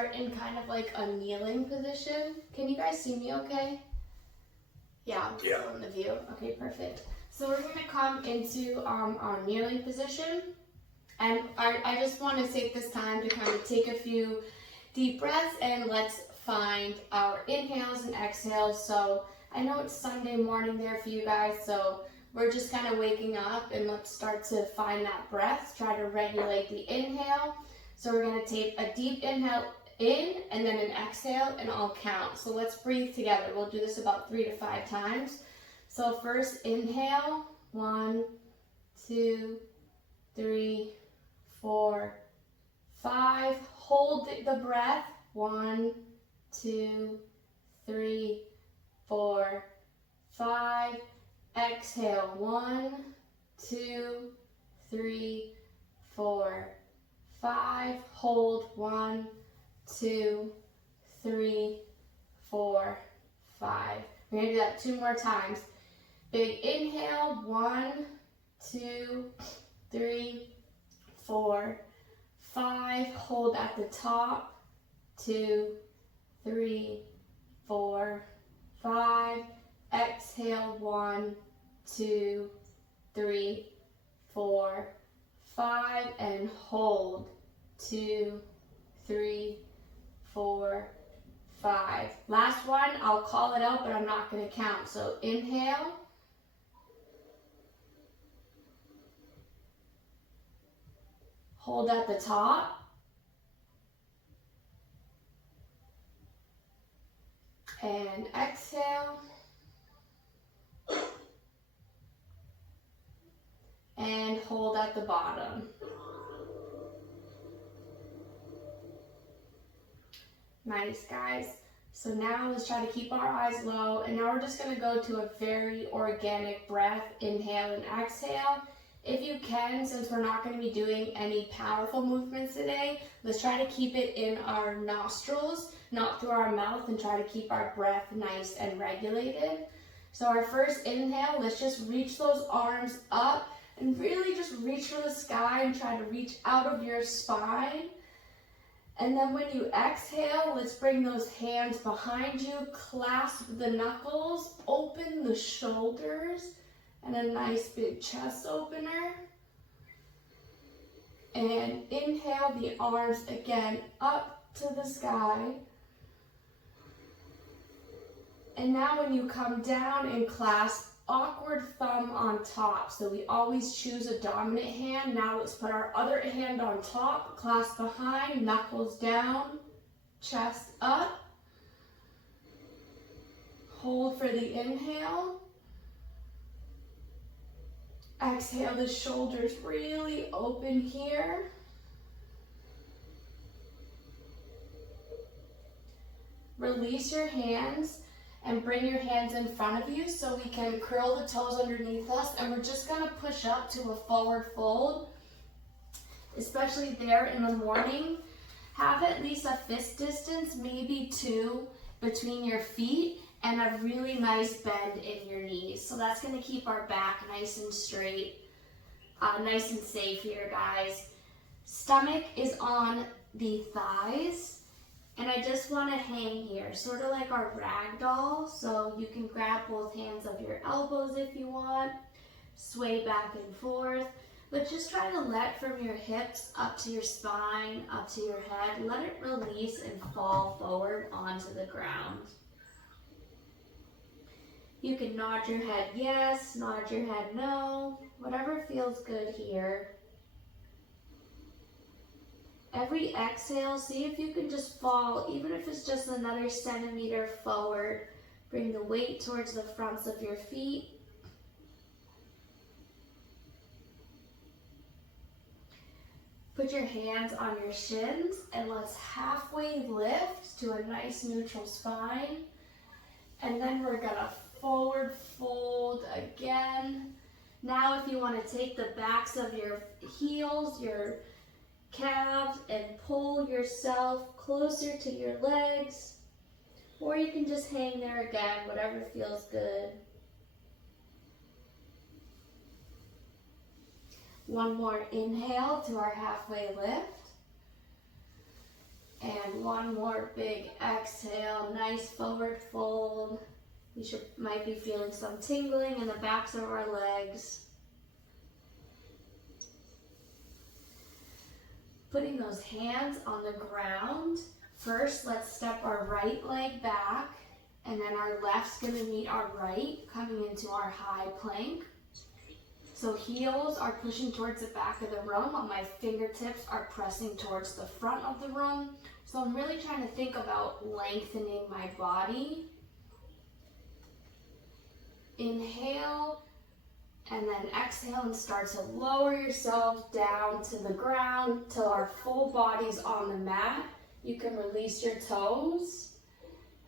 start in kind of like a kneeling position. Can you guys see me okay? Yeah, I'm still in the view. Okay, perfect. So we're gonna come into our kneeling position. And I just want to take this time to kind of take a few deep breaths and let's find our inhales and exhales. So I know it's Sunday morning there for you guys, so we're just kind of waking up and let's start to find that breath. Try to regulate the inhale. So we're going to take a deep inhale in and then an exhale and I'll count. So let's breathe together. We'll do this about 3 to 5 times. So first inhale, 1, 2, 3, 4, 5. Hold the breath. 1, 2, 3, 4, 5. Exhale. 1, 2, 3, 4, 5. Hold. 1, 2, 3, 4, 5. We're going to do that 2 more times. Big inhale. 1, 2, 3, 4, 5. Hold at the top. 2, 3, 4, 5. Exhale. 1, 2, 3, 4, 5. And hold. 2, 3, 4, 5. Last one. I'll call it out, but I'm not going to count. So inhale. Hold at the top. And exhale. And hold at the bottom. Nice, guys. So now let's try to keep our eyes low. And now we're just going to go to a very organic breath. Inhale and exhale. If you can, since we're not going to be doing any powerful movements today, let's try to keep it in our nostrils, not through our mouth, and try to keep our breath nice and regulated. So our first inhale, let's just reach those arms up and really just reach for the sky and try to reach out of your spine. And then when you exhale, let's bring those hands behind you, clasp the knuckles, open the shoulders, and a nice big chest opener. And inhale the arms again up to the sky. And now when you come down and clasp, awkward thumb on top. So we always choose a dominant hand. Now let's put our other hand on top, clasp behind, knuckles down, chest up. Hold for the inhale. Exhale, the shoulders really open here. Release your hands and bring your hands in front of you so we can curl the toes underneath us, and we're just going to push up to a forward fold, especially there in the morning. Have at least a fist distance, maybe 2, between your feet, and a really nice bend in your knees. So that's going to keep our back nice and straight, nice and safe here, guys. Stomach is on the thighs. And I just want to hang here, sort of like our rag doll. So you can grab both hands of your elbows if you want, sway back and forth, but just try to let from your hips up to your spine, up to your head, let it release and fall forward onto the ground. You can nod your head yes, nod your head no, whatever feels good here. Every exhale, see if you can just fall, even if it's just another centimeter forward. Bring the weight towards the fronts of your feet. Put your hands on your shins and let's halfway lift to a nice neutral spine. And then we're gonna forward fold again. Now if you want to take the backs of your heels, your calves, and pull yourself closer to your legs, or you can just hang there again, whatever feels good. One more inhale to our halfway lift, and then one more big exhale, nice forward fold. You might be feeling some tingling in the backs of our legs. Putting those hands on the ground. First, let's step our right leg back, and then our left's gonna meet our right, coming into our high plank. So heels are pushing towards the back of the room, while my fingertips are pressing towards the front of the room. So I'm really trying to think about lengthening my body. Inhale, and then exhale and start to lower yourself down to the ground till our full body's on the mat. You can release your toes.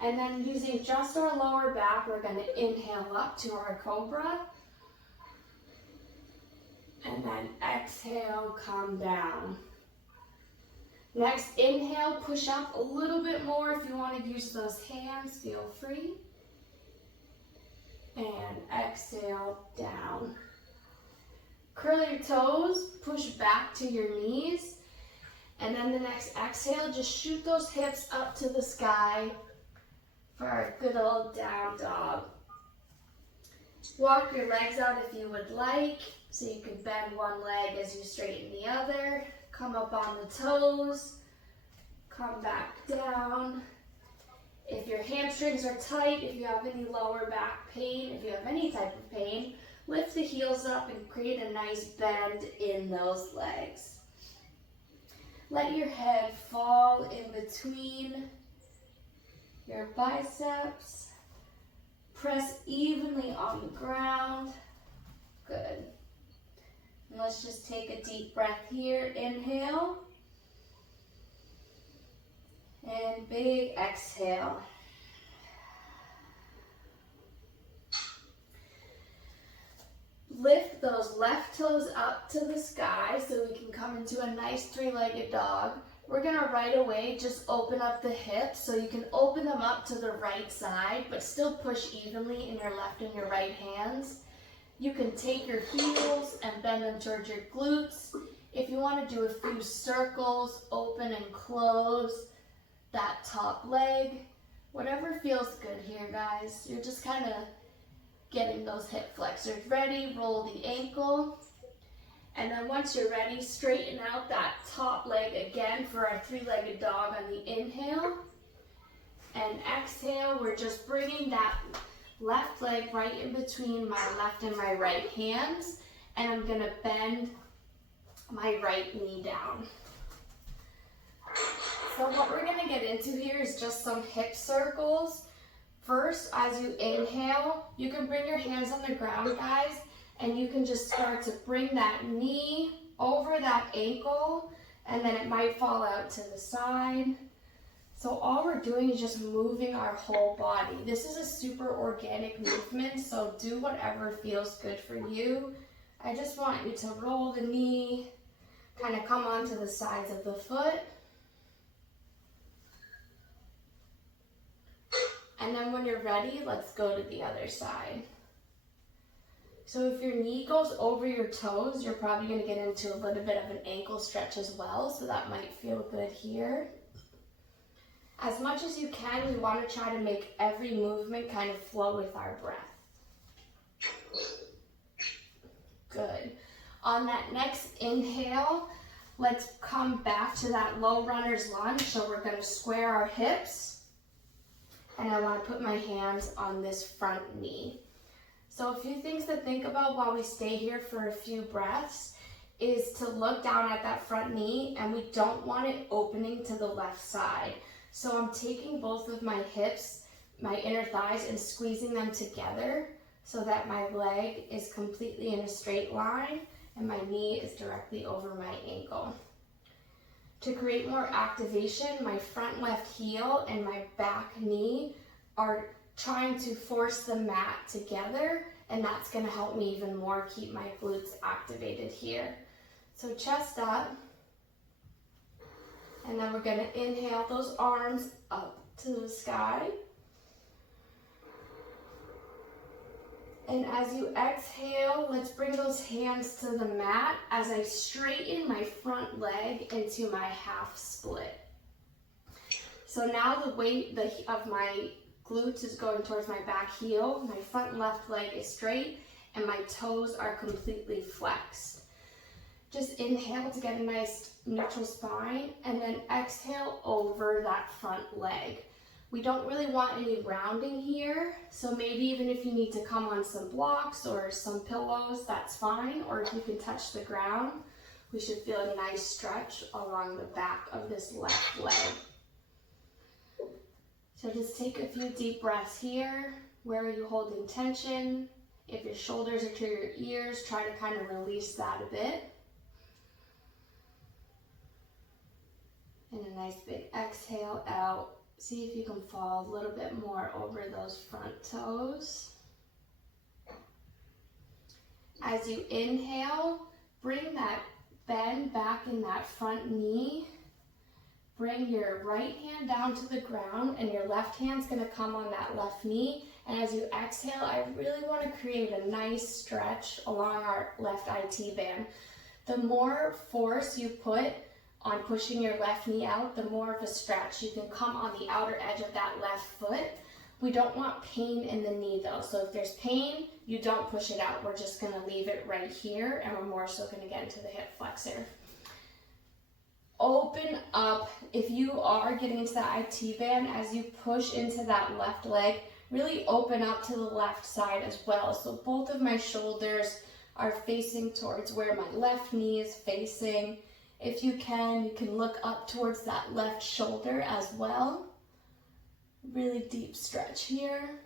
And then using just our lower back, we're gonna inhale up to our cobra. And then exhale, come down. Next, inhale, push up a little bit more. If you want to use those hands, feel free. And exhale, down. Curl your toes, push back to your knees. And then the next exhale, just shoot those hips up to the sky for our good old down dog. Walk your legs out if you would like. So you can bend one leg as you straighten the other. Come up on the toes. Come back down. If your hamstrings are tight, if you have any lower back pain, if you have any type of pain, lift the heels up and create a nice bend in those legs. Let your head fall in between your biceps. Press evenly on the ground. Good. And let's just take a deep breath here. Inhale. And big exhale. Lift those left toes up to the sky so we can come into a nice three-legged dog. We're gonna right away just open up the hips so you can open them up to the right side, but still push evenly in your left and your right hands. You can take your heels and bend them towards your glutes. If you want to do a few circles, open and close that top leg. Whatever feels good here, guys. You're just kind of getting those hip flexors ready. Roll the ankle. And then once you're ready, straighten out that top leg again for our three-legged dog on the inhale. And exhale, we're just bringing that left leg right in between my left and my right hands, and I'm gonna bend my right knee down. So what we're gonna get into here is just some hip circles. First, as you inhale, you can bring your hands on the ground, guys, and you can just start to bring that knee over that ankle, and then it might fall out to the side. So all we're doing is just moving our whole body. This is a super organic movement, so do whatever feels good for you. I just want you to roll the knee, kind of come onto the sides of the foot. And then when you're ready, let's go to the other side. So if your knee goes over your toes, you're probably gonna get into a little bit of an ankle stretch as well, so that might feel good here. As much as you can, we want to try to make every movement kind of flow with our breath. Good. On that next inhale, let's come back to that low runner's lunge. So we're going to square our hips. And I want to put my hands on this front knee. So a few things to think about while we stay here for a few breaths is to look down at that front knee, and we don't want it opening to the left side. So I'm taking both of my hips, my inner thighs, and squeezing them together so that my leg is completely in a straight line and my knee is directly over my ankle. To create more activation, my front left heel and my back knee are trying to force the mat together, and that's going to help me even more keep my glutes activated here. So chest up. And then we're going to inhale those arms up to the sky. And as you exhale, let's bring those hands to the mat as I straighten my front leg into my half split. So now the weight of my glutes is going towards my back heel, my front left leg is straight, and my toes are completely flexed. Just inhale to get a nice neutral spine, and then exhale over that front leg. We don't really want any rounding here, so maybe even if you need to come on some blocks or some pillows, that's fine, or if you can touch the ground, we should feel a nice stretch along the back of this left leg. So just take a few deep breaths here. Where are you holding tension? If your shoulders are to your ears, try to kind of release that a bit. And a nice big exhale out. See if you can fall a little bit more over those front toes. As you inhale, bring that bend back in that front knee. Bring your right hand down to the ground and your left hand's gonna come on that left knee. And as you exhale, I really wanna create a nice stretch along our left IT band. The more force you put on pushing your left knee out, the more of a stretch. You can come on the outer edge of that left foot. We don't want pain in the knee though. So if there's pain, you don't push it out. We're just gonna leave it right here, and we're more so gonna get into the hip flexor. Open up. If you are getting into the IT band, as you push into that left leg, really open up to the left side as well. So both of my shoulders are facing towards where my left knee is facing. If you can look up towards that left shoulder as well. Really deep stretch here.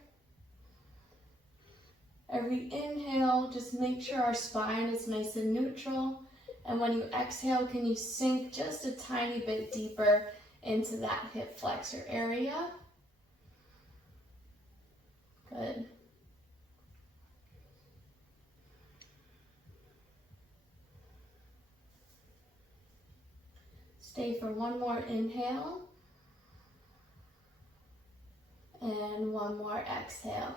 Every inhale, just make sure our spine is nice and neutral. And when you exhale, can you sink just a tiny bit deeper into that hip flexor area? Good. Stay for one more inhale. And one more exhale.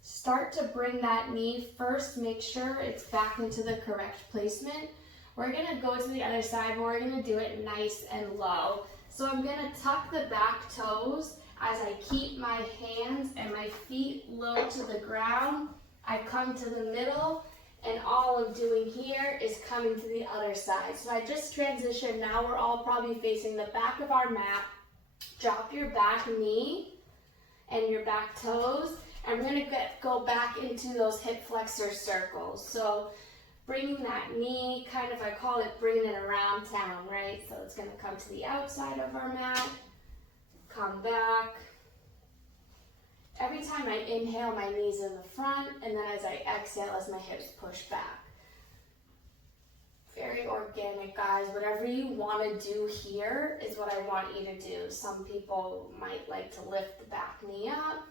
Start to bring that knee first. Make sure it's back into the correct placement. We're gonna go to the other side, but we're gonna do it nice and low. So I'm gonna tuck the back toes as I keep my hands and my feet low to the ground. I come to the middle, and all I'm doing here is coming to the other side. So I just transitioned. Now we're all probably facing the back of our mat. Drop your back knee and your back toes, and we're gonna go back into those hip flexor circles. So bringing that knee, kind of, I call it bringing it around town, right? So it's gonna come to the outside of our mat, come back. Every time I inhale, my knee's in the front, and then as I exhale, as my hips push back. Very organic, guys. Whatever you want to do here is what I want you to do. Some people might like to lift the back knee up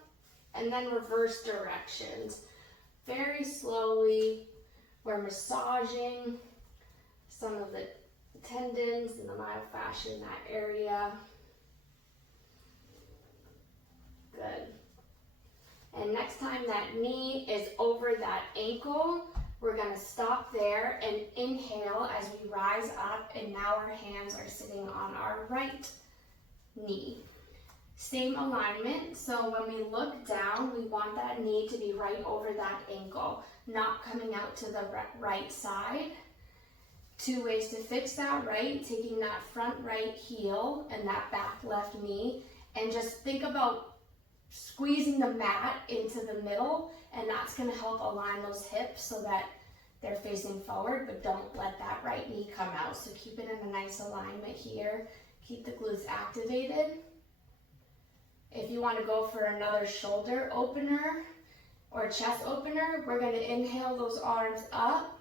and then reverse directions. Very slowly, we're massaging some of the tendons and the myofascia in that area. Good. And next time that knee is over that ankle, we're gonna stop there and inhale as we rise up, and now our hands are sitting on our right knee. Same alignment, so when we look down, we want that knee to be right over that ankle, not coming out to the right side. Two ways to fix that, right? Taking that front right heel and that back left knee, and just think about squeezing the mat into the middle, and that's going to help align those hips so that they're facing forward, but don't let that right knee come out. So keep it in a nice alignment here. Keep the glutes activated. If you want to go for another shoulder opener or chest opener, we're going to inhale those arms up,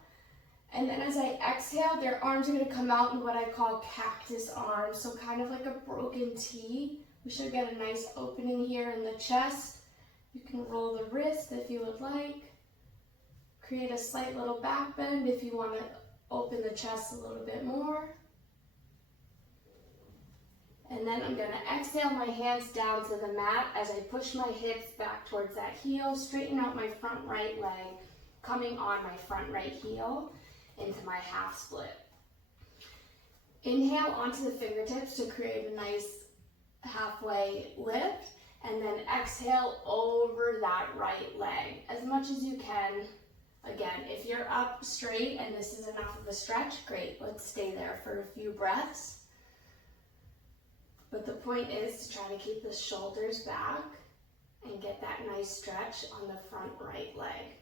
and then as I exhale, their arms are going to come out in what I call cactus arms, so kind of like a broken T. We should get a nice opening here in the chest. You can roll the wrist if you would like. Create a slight little back bend if you want to open the chest a little bit more. And then I'm going to exhale my hands down to the mat as I push my hips back towards that heel, straighten out my front right leg, coming on my front right heel into my half split. Inhale onto the fingertips to create a nice halfway lift, and then exhale over that right leg as much as you can. Again, if you're up straight and this is enough of a stretch, great. Let's stay there for a few breaths. But the point is to try to keep the shoulders back and get that nice stretch on the front right leg.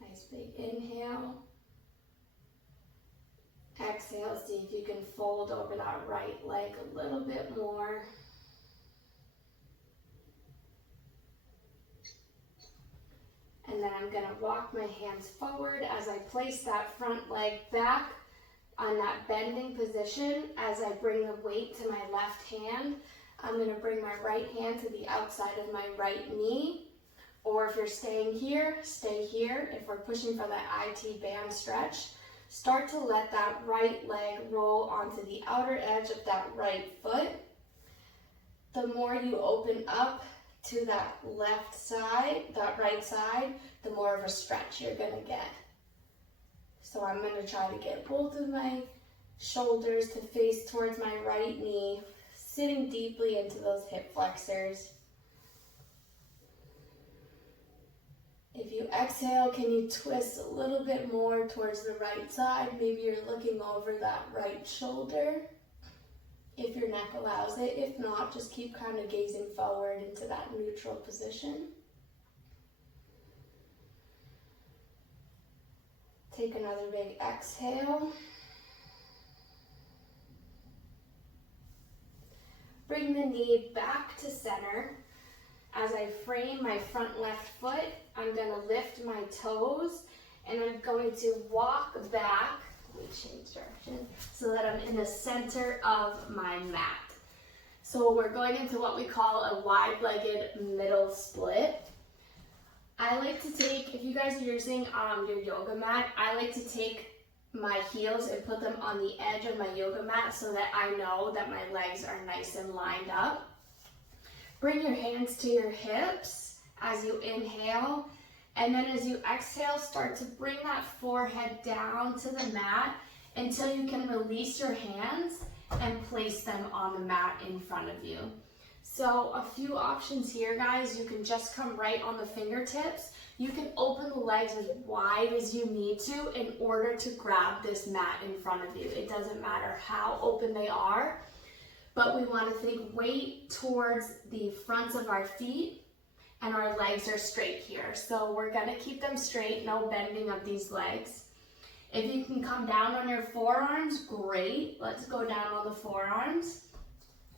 Nice big inhale. Exhale, see if you can fold over that right leg a little bit more. And then I'm gonna walk my hands forward as I place that front leg back on that bending position. As I bring the weight to my left hand, I'm gonna bring my right hand to the outside of my right knee. Or if you're staying here, stay here. If we're pushing for that IT band stretch, start to let that right leg roll onto the outer edge of that right foot. The more you open up to that left side, that right side, the more of a stretch you're gonna get. So I'm gonna try to get both of my shoulders to face towards my right knee, sitting deeply into those hip flexors. If you exhale, can you twist a little bit more towards the right side? Maybe you're looking over that right shoulder, if your neck allows it. If not, just keep kind of gazing forward into that neutral position. Take another big exhale. Bring the knee back to center. As I frame my front left foot, I'm going to lift my toes and I'm going to walk back. Let me change direction so that I'm in the center of my mat. So we're going into what we call a wide-legged middle split. I like to take, if you guys are using your yoga mat, I like to take my heels and put them on the edge of my yoga mat so that I know that my legs are nice and lined up. Bring your hands to your hips as you inhale, and then as you exhale, start to bring that forehead down to the mat until you can release your hands and place them on the mat in front of you. So a few options here, guys. You can just come right on the fingertips. You can open the legs as wide as you need to in order to grab this mat in front of you. It doesn't matter how open they are, but we want to think weight towards the fronts of our feet and our legs are straight here. So we're going to keep them straight, no bending of these legs. If you can come down on your forearms, great. Let's go down on the forearms.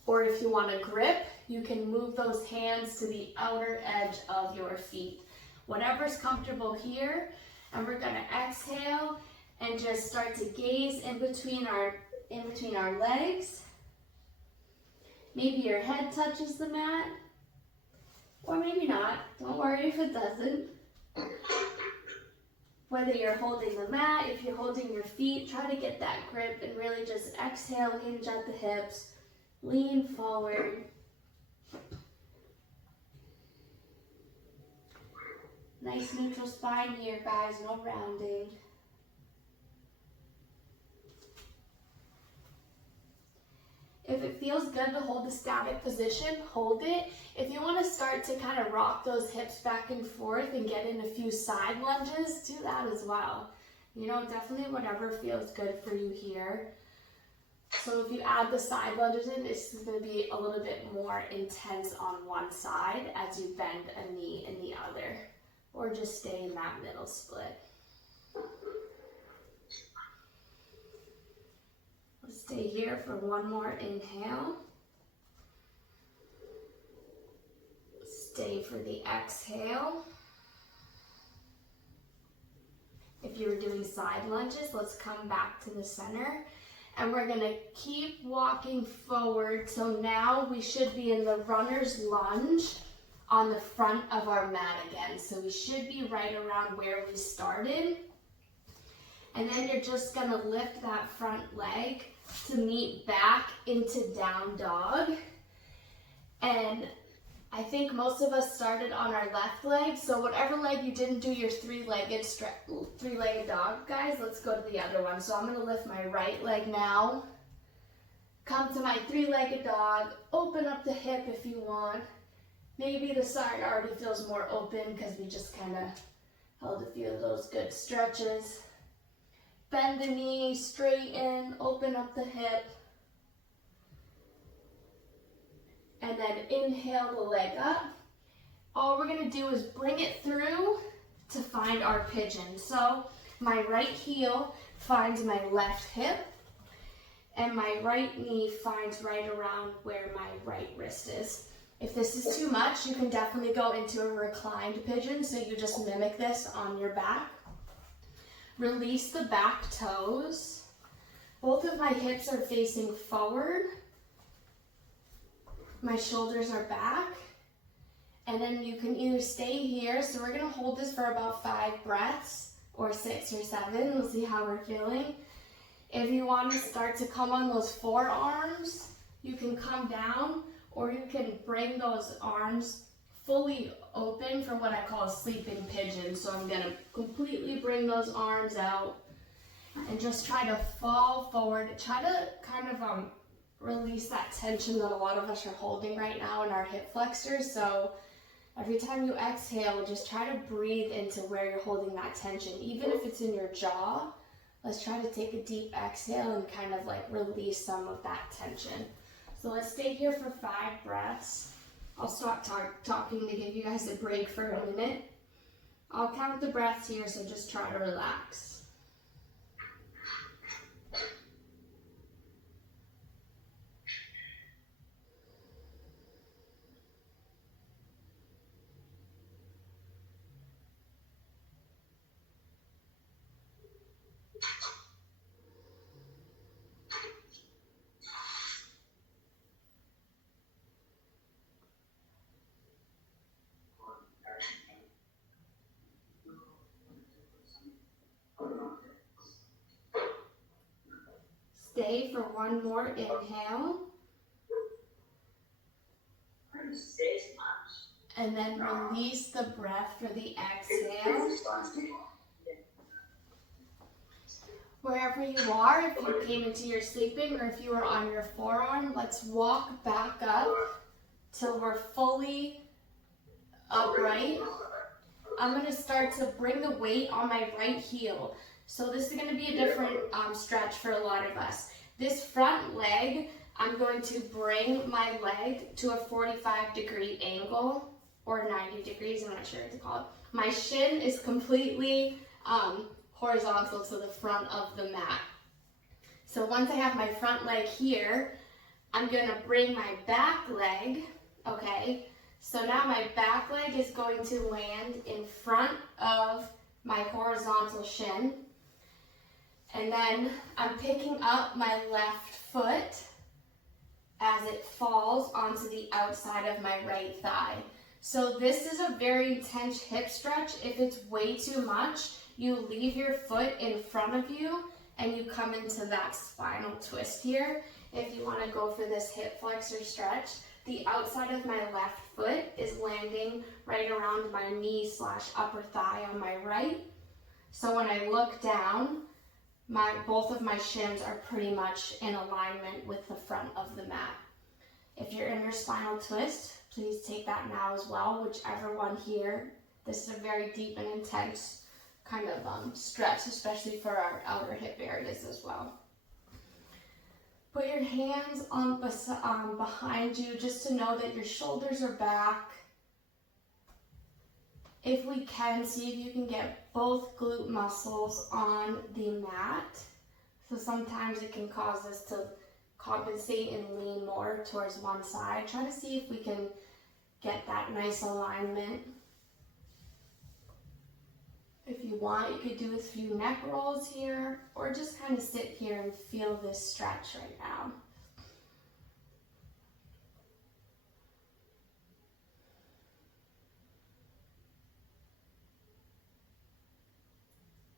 Or if you want to grip, you can move those hands to the outer edge of your feet. Whatever's comfortable here. And we're going to exhale and just start to gaze in between our legs. Maybe your head touches the mat, or maybe not. Don't worry if it doesn't. Whether you're holding the mat, if you're holding your feet, try to get that grip and really just exhale, hinge at the hips, lean forward. Nice neutral spine here, guys, no rounding. If it feels good to hold the static position, hold it. If you want to start to kind of rock those hips back and forth and get in a few side lunges, do that as well. You know, definitely whatever feels good for you here. So if you add the side lunges in, it's going to be a little bit more intense on one side as you bend a knee in the other, or just stay in that middle split. Let's stay here for one more inhale. Stay for the exhale. If you were doing side lunges, let's come back to the center. And we're gonna keep walking forward. So now we should be in the runner's lunge on the front of our mat again. So we should be right around where we started. And then you're just gonna lift that front leg to meet back into down dog. And I think most of us started on our left leg, so whatever leg you didn't do your three-legged dog, guys, let's go to the other one. So I'm going to lift my right leg now. Come to my three-legged dog, open up the hip if you want. Maybe the side already feels more open because we just kind of held a few of those good stretches. Bend the knee, straighten, open up the hip. And then inhale the leg up. All we're gonna do is bring it through to find our pigeon. So my right heel finds my left hip, and my right knee finds right around where my right wrist is. If this is too much, you can definitely go into a reclined pigeon, so you just mimic this on your back. Release the back toes. Both of my hips are facing forward. My shoulders are back, and then you can either stay here, so we're gonna hold this for about 5 breaths, or 6 or 7, we'll see how we're feeling. If you want to start to come on those forearms, you can come down, or you can bring those arms fully open for what I call a sleeping pigeon. So I'm gonna completely bring those arms out, and just try to fall forward, try to kind of release that tension that a lot of us are holding right now in our hip flexors. So every time you exhale, just try to breathe into where you're holding that tension. Even if it's in your jaw, let's try to take a deep exhale and kind of like release some of that tension. So let's stay here for 5 breaths. I'll stop talking to give you guys a break for a minute. I'll count the breaths here, so just try to relax. Stay for one more inhale. And then release the breath for the exhale. Wherever you are, if you came into your sleeping or if you were on your forearm, let's walk back up till we're fully upright. I'm going to start to bring the weight on my right heel. So this is going to be a different stretch for a lot of us. This front leg, I'm going to bring my leg to a 45-degree angle, or 90 degrees, I'm not sure what to call it. My shin is completely horizontal to the front of the mat. So once I have my front leg here, I'm going to bring my back leg, okay? So now my back leg is going to land in front of my horizontal shin. And then I'm picking up my left foot as it falls onto the outside of my right thigh. So this is a very intense hip stretch. If it's way too much, you leave your foot in front of you and you come into that spinal twist here. If you want to go for this hip flexor stretch, the outside of my left foot is landing right around my knee / upper thigh on my right. So when I look down, both of my shins are pretty much in alignment with the front of the mat. If you're in your spinal twist, please take that now as well, whichever one here. This is a very deep and intense kind of stretch, especially for our outer hip areas as well. Put your hands on behind you just to know that your shoulders are back. If we can, see if you can get both glute muscles on the mat. So sometimes it can cause us to compensate and lean more towards one side. Try to see if we can get that nice alignment. If you want, you could do a few neck rolls here, or just kind of sit here and feel this stretch right now.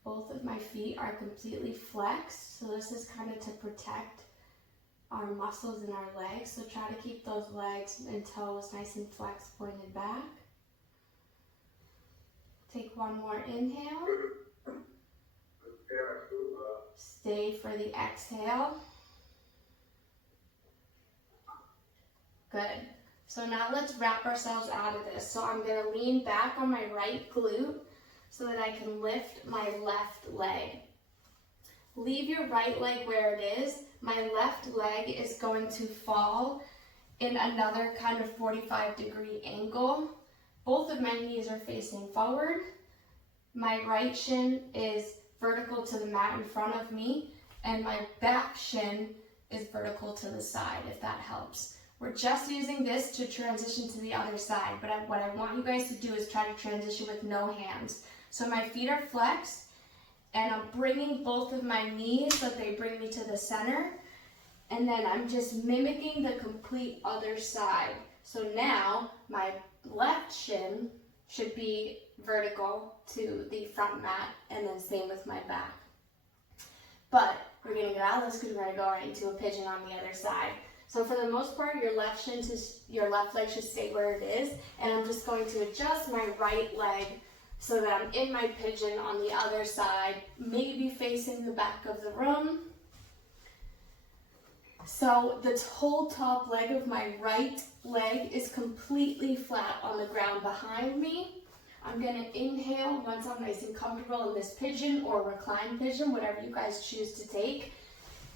Both of my feet are completely flexed, so this is kind of to protect our muscles in our legs. So try to keep those legs and toes nice and flexed, pointed back. Take one more inhale. Stay for the exhale. Good. So now let's wrap ourselves out of this. So I'm going to lean back on my right glute so that I can lift my left leg. Leave your right leg where it is. My left leg is going to fall in another kind of 45-degree angle. Both of my knees are facing forward. My right shin is vertical to the mat in front of me, and my back shin is vertical to the side, if that helps. We're just using this to transition to the other side, but what I want you guys to do is try to transition with no hands. So my feet are flexed, and I'm bringing both of my knees so that they bring me to the center, and then I'm just mimicking the complete other side. So now my left shin should be vertical to the front mat, and then same with my back. But we're going to get out of this because we're going to go right into a pigeon on the other side. So for the most part, your left leg should stay where it is, and I'm just going to adjust my right leg so that I'm in my pigeon on the other side, maybe facing the back of the room. So the whole top leg of my right leg is completely flat on the ground behind me. I'm going to inhale once I'm nice and comfortable in this pigeon or reclined pigeon, whatever you guys choose to take.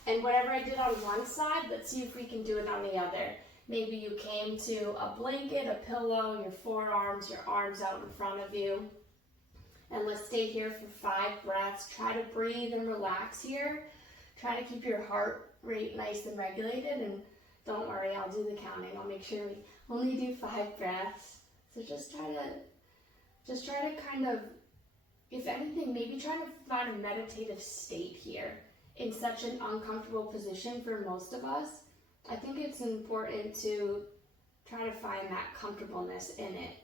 And whatever I did on one side, let's see if we can do it on the other. Maybe you came to a blanket, a pillow, your forearms, your arms out in front of you. And let's stay here for 5 breaths. Try to breathe and relax here. Try to keep your heart rate nice and regulated. And don't worry, I'll do the counting. I'll make sure we only do 5 breaths. So just try to kind of, if anything, maybe try to find a meditative state here in such an uncomfortable position for most of us. I think it's important to try to find that comfortableness in it.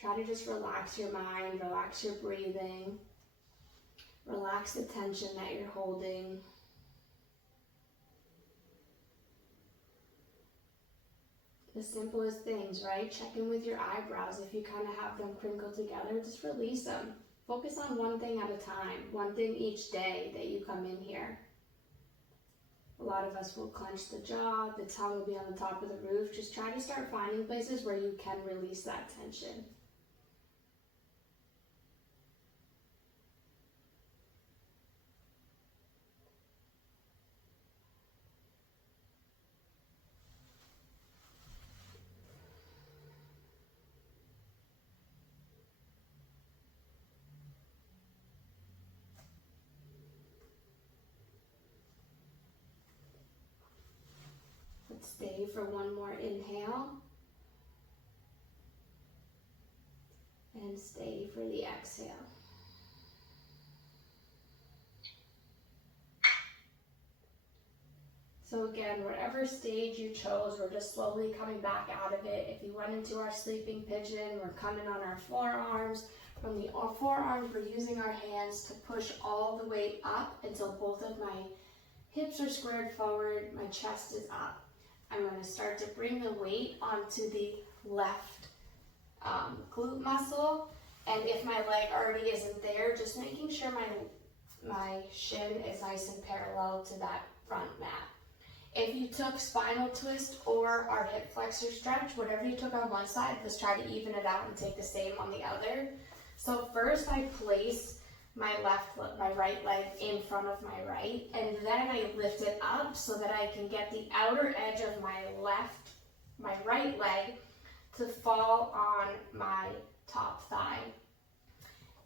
Try to just relax your mind, relax your breathing, relax the tension that you're holding. The simplest things, right? Check in with your eyebrows. If you kind of have them crinkled together, just release them. Focus on one thing at a time, one thing each day that you come in here. A lot of us will clench the jaw, the tongue will be on the top of the roof. Just try to start finding places where you can release that tension. Stay for one more inhale. And stay for the exhale. So again, whatever stage you chose, we're just slowly coming back out of it. If you went into our sleeping pigeon, we're coming on our forearms. From the forearms, we're using our hands to push all the way up until both of my hips are squared forward, my chest is up. I'm going to start to bring the weight onto the left glute muscle, and if my leg already isn't there, just making sure my shin is nice and parallel to that front mat. If you took spinal twist or our hip flexor stretch, whatever you took on one side, just try to even it out and take the same on the other. So first I place my right leg in front of my right, and then I lift it up so that I can get the outer edge of my right leg to fall on my top thigh.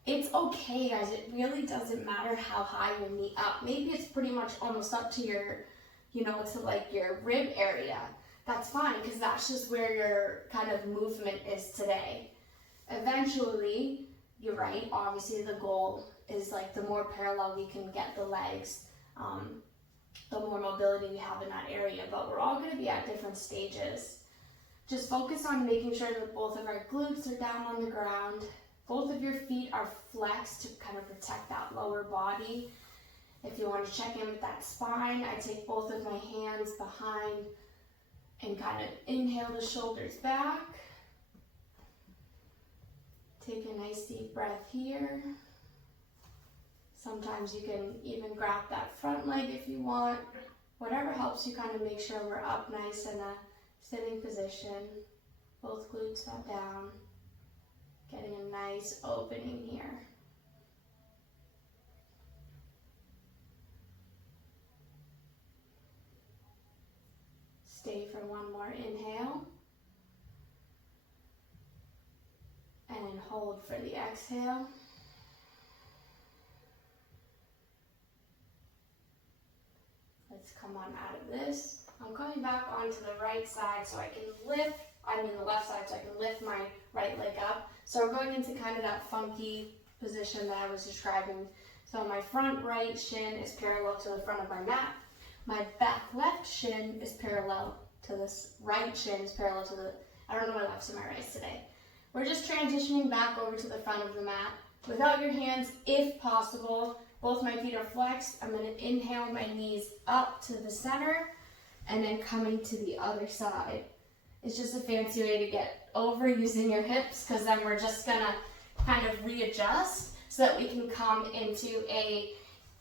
It's okay, guys. It really doesn't matter how high your knee up. Maybe it's pretty much almost up to your, to like your rib area. That's fine, because that's just where your kind of movement is today. Eventually, you're right, obviously the goal is like the more parallel we can get the legs, the more mobility we have in that area, but we're all going to be at different stages. Just focus on making sure that both of our glutes are down on the ground, both of your feet are flexed to kind of protect that lower body, If you want to check in with that spine, I take both of my hands behind and kind of inhale the shoulders back. Take a nice deep breath here. Sometimes you can even grab that front leg if you want. Whatever helps you kind of make sure we're up nice in a sitting position. Both glutes bent down. Getting a nice opening here. Stay for one more inhale. And hold for the exhale. Let's come on out of this. I'm coming back onto the right side so I can the left side so I can lift my right leg up. So we're going into kind of that funky position that I was describing. So my front right shin is parallel to the front of my mat. My back left shin is parallel to this right shin is parallel to the, I don't know my lefts and my rights today. We're just transitioning back over to the front of the mat. Without your hands, if possible, both my feet are flexed. I'm going to inhale my knees up to the center and then coming to the other side. It's just a fancy way to get over using your hips, because then we're just going to kind of readjust so that we can come into a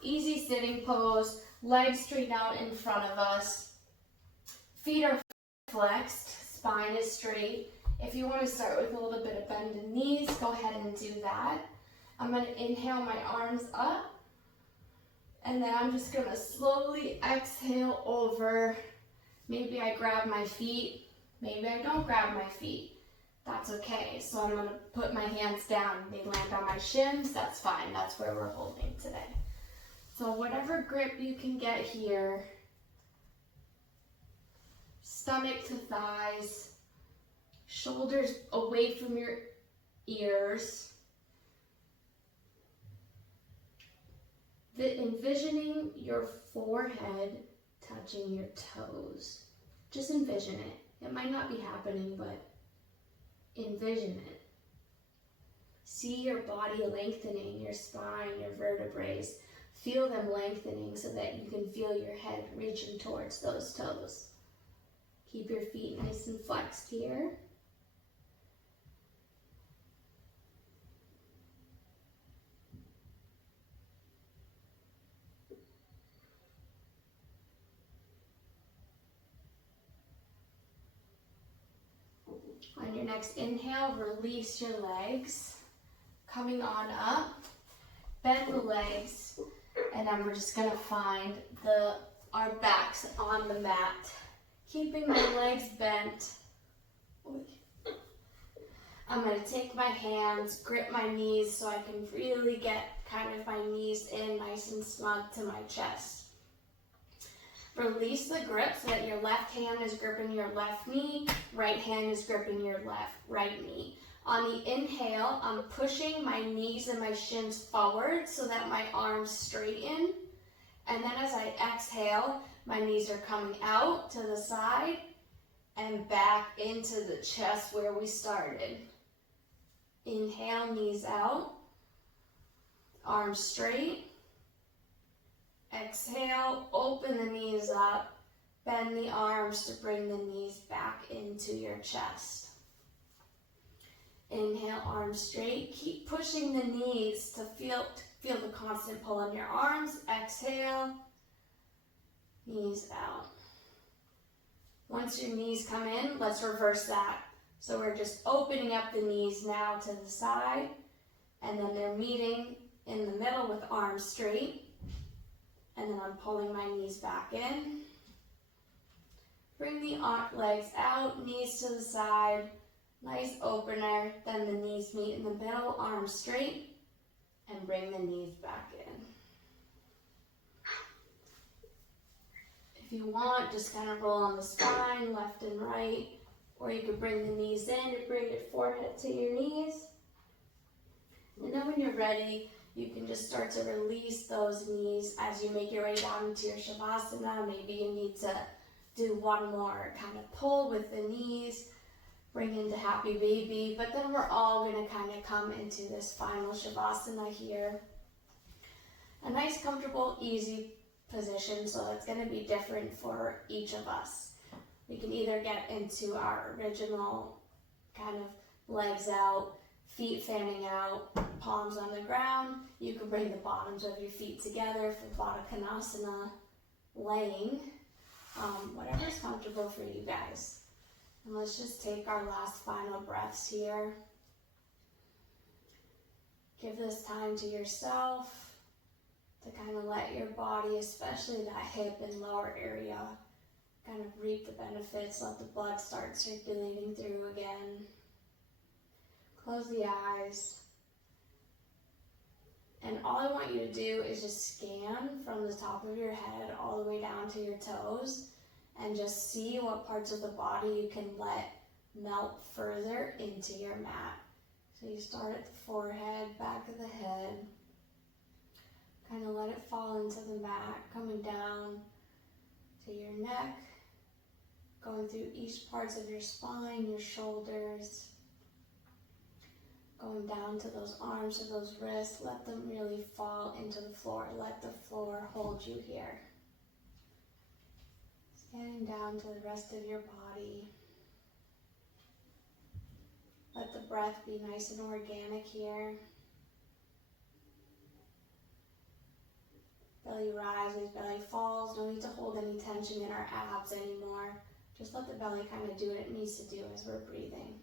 easy sitting pose, legs straight out in front of us. Feet are flexed, spine is straight. If you want to start with a little bit of bend in knees, go ahead and do that. I'm going to inhale my arms up, and then I'm just going to slowly exhale over. Maybe I grab my feet, maybe I don't grab my feet. That's okay. So I'm going to put my hands down. They land on my shins, that's fine. That's where we're holding today. So whatever grip you can get here, stomach to thighs, shoulders away from your ears. Envisioning your forehead touching your toes. Just envision it. It might not be happening, but envision it. See your body lengthening, your spine, your vertebrae. Feel them lengthening so that you can feel your head reaching towards those toes. Keep your feet nice and flexed here. On your next inhale, release your legs. Coming on up, bend the legs, and then we're just going to find our backs on the mat. Keeping my legs bent. I'm going to take my hands, grip my knees so I can really get kind of my knees in nice and snug to my chest. Release the grip so that your left hand is gripping your left knee, right hand is gripping your right knee. On the inhale, I'm pushing my knees and my shins forward so that my arms straighten. And then as I exhale, my knees are coming out to the side and back into the chest where we started. Inhale, knees out, arms straight. Exhale, open the knees up, bend the arms to bring the knees back into your chest. Inhale, arms straight. Keep pushing the knees to feel the constant pull in your arms. Exhale, knees out. Once your knees come in, let's reverse that. So we're just opening up the knees now to the side, and then they're meeting in the middle with arms straight. And then I'm pulling my knees back in. Bring the legs out, knees to the side. Nice opener. Then the knees meet in the middle, arms straight. And bring the knees back in. If you want, just kind of roll on the spine, left and right. Or you could bring the knees in and bring your forehead to your knees. And then when you're ready, you can just start to release those knees as you make your way down into your Shavasana. Maybe you need to do one more kind of pull with the knees, bring into Happy Baby, but then we're all going to kind of come into this final Shavasana here. A nice comfortable comfortable, easy position, so it's going to be different for each of us. We can either get into our original kind of legs out, feet fanning out, palms on the ground. You can bring the bottoms of your feet together for Baddha Konasana, laying, whatever's comfortable for you guys. And let's just take our last final breaths here. Give this time to yourself to kind of let your body, especially that hip and lower area, kind of reap the benefits, let the blood start circulating through again. Close the eyes. And all I want you to do is just scan from the top of your head all the way down to your toes and just see what parts of the body you can let melt further into your mat. So you start at the forehead, back of the head, kind of let it fall into the mat, coming down to your neck, going through each parts of your spine, your shoulders, going down to those arms or those wrists. Let them really fall into the floor. Let the floor hold you here. Scanning down to the rest of your body. Let the breath be nice and organic here. Belly rises, belly falls. No need to hold any tension in our abs anymore. Just let the belly kind of do what it needs to do as we're breathing.